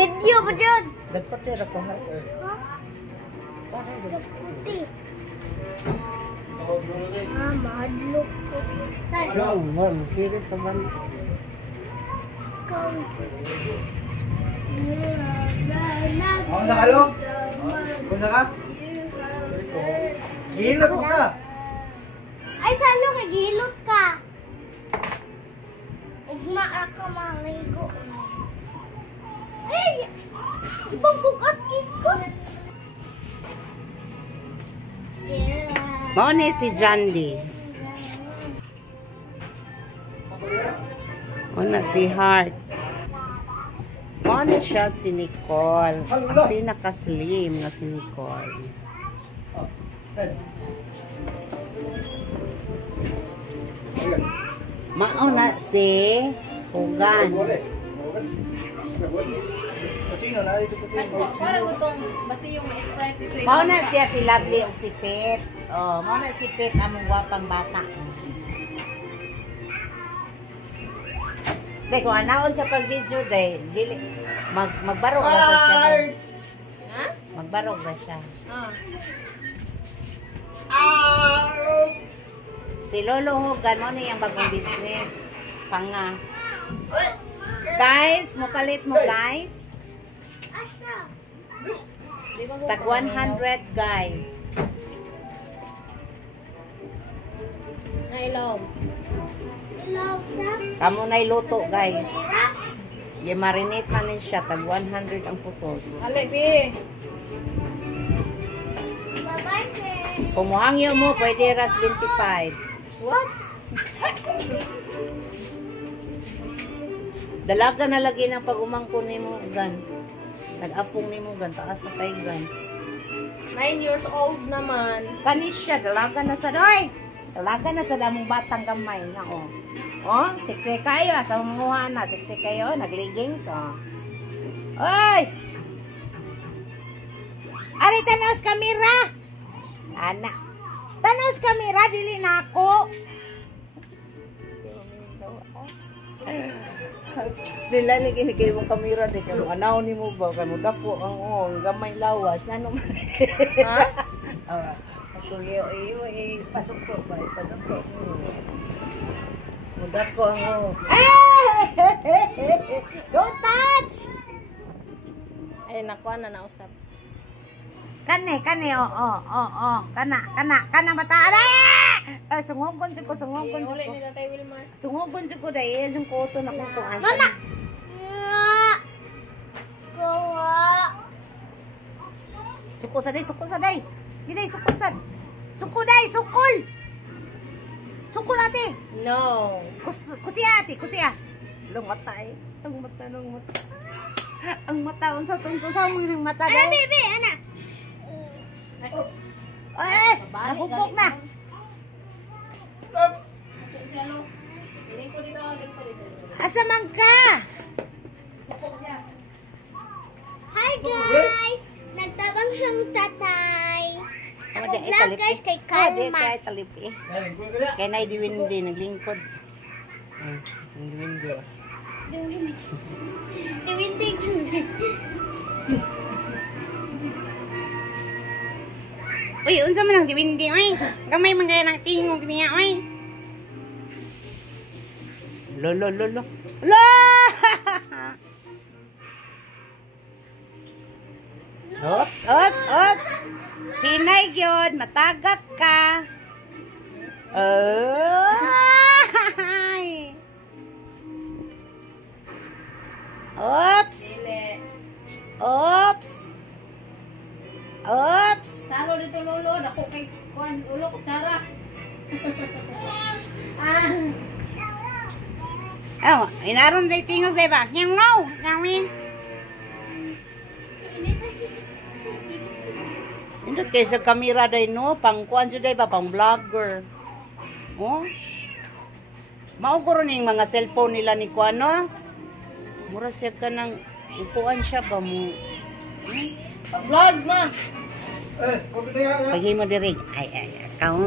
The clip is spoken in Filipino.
video ba dyan? Nagpatira ko ha. Puti. Mahadlok ko. Wow, man, kirit naman. Ako na kalo? Kuna ka? Gilot mo ka. Ay, salo kay gilot ka. Ugma ka mangigo. Ay! Ibang bukat ko. Mao ni si Jandy. Una si Heart. Mao ni siya si Nicole. Ang pinaka-slim na si Nicole. Mao na si Hugan. Parang gutong basta yung Sprite dito. Mao na siya si Lovely o si Pet. Oh, mao na si Pet among gwapang bata. Dai kung anaon sa pag-video dai, dili magbarog na siya. Dai. Ha? Magbarog na siya. Si Lolo Hugan mo na yung bagong business. Panga. Guys, mapalit mo guys. Tag 100 guys. Nailaw. Kamo na iluto guys. I-marinate na rin siya. Tag 100 ang putos. Ale, bi. Kung muhangyo mo, pwede ras 25. What? Dalaga na lagi ng pag-umangko ni mo gan. Nag-apong ni mo gan. Taas na kay gan. 9 years old naman. Kanis siya. Dalaga na sa doy. Dalaga na sa damong batang gamay. Nako. Oh, siksi kayo. Asa mamuha na. Siksi kayo. Nagligings. Oh. Oy! Ari, tanaws kamera. Anak. Tanaws kamera. Dili na ako. Dila lagi ni kayo mong kamera. Di kayo anaw ni mo ba. Kayo dapo ang gamay lawas. Ano man? Ha? Ako liyo. Paduko ba? Paduko. Mudapo ang Don't touch! Ay, nakuha na nausap. Kane, kana mata. Ay, sungogon ko. Uli ni Tatay Wilmar. Sungogon ko dahil yung koto na kung asa. Mana? Gawa. Suko sa day. Hindi, suko day, sukol. Sukol ate. No. Kusiya ate. Long mata. Ang mata, unsa sa mo yung mata. Ana, bebe, ana. Ay, nabubog na. Asa man ka? Hi guys! Nagtabang siyang tatay. Ako vlog guys kay Kalma. Kaya talipi. Kaya na diwindi, naglingkod. Diwindi. Diwindi ko. Uy, unsa man ang diwindi, oy? Gamay man kaya ng tingog niya, oy. Lolo. Lo! Oops. Hinay gyud, matagak ka. Ay. Oops. Salo dito lolo, dako kay kuan ulo kutsara. Oh, inaron day tingog day ba? Yang no, namin. Indot kay sa kamera day no, pang kuan jud day ba pang vlogger. Oh. Mao guro ning mga cellphone nila ni kuan no. Mura siya ka nang upuan siya ba mo. Vlog ma. Eh, Paghimo diri. Ay, count.